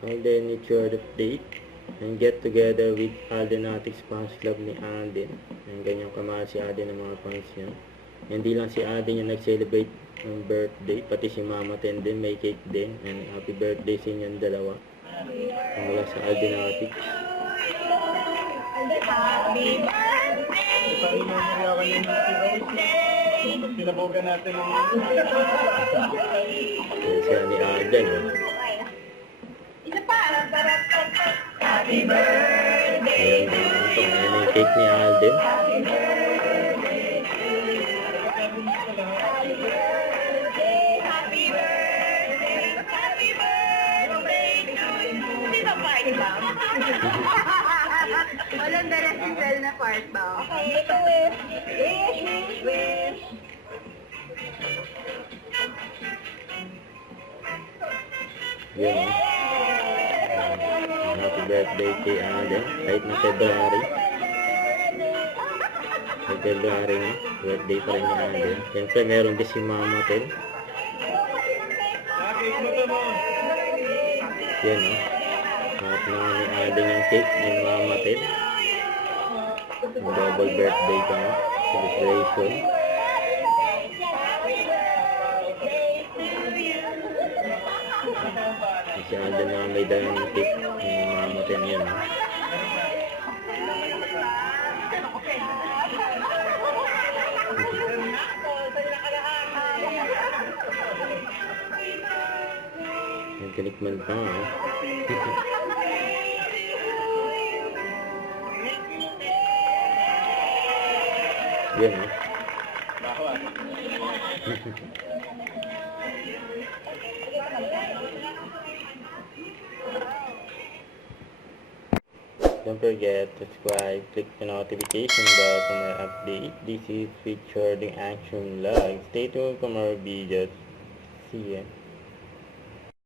Alden Nature Update. And get together with Aldenatics Fans Club ni Alden. And ganyan kamahal si Alden ng mga fans niya. Hindi lang si Alden yung nag-celebrate ng birthday, pati si Mama Ten din, may cake din. And happy birthday sa inyong dalawa. Mula sa Aldenatics. Happy birthday! Sinabogan natin ng Siya ni Alden. Isa pa! Happy birthday! Ayan yung cake ni Alden. Happy birthday! Happy birthday! Happy birthday to you! Sino part ba? Walang dala si Sel na part ba? Okay, ito wish. Yan. Happy birthday kay Alden. Kahit na February. Sa February na. Birthday pa rin ni Alden. Siyempre meron din si Mama Ten. Yan o. Lahat na ni Alden yung cake ni Mama Ten. Yung double birthday pa nga. Celebration. Si Alden na may dahil yung cake ni Mama Ten yan o. Nagkalikman pa nga o. Yan o. Don't forget to subscribe, click the notification bell for more update. This is featured in Action Vlog. Stay tuned for more videos. See ya.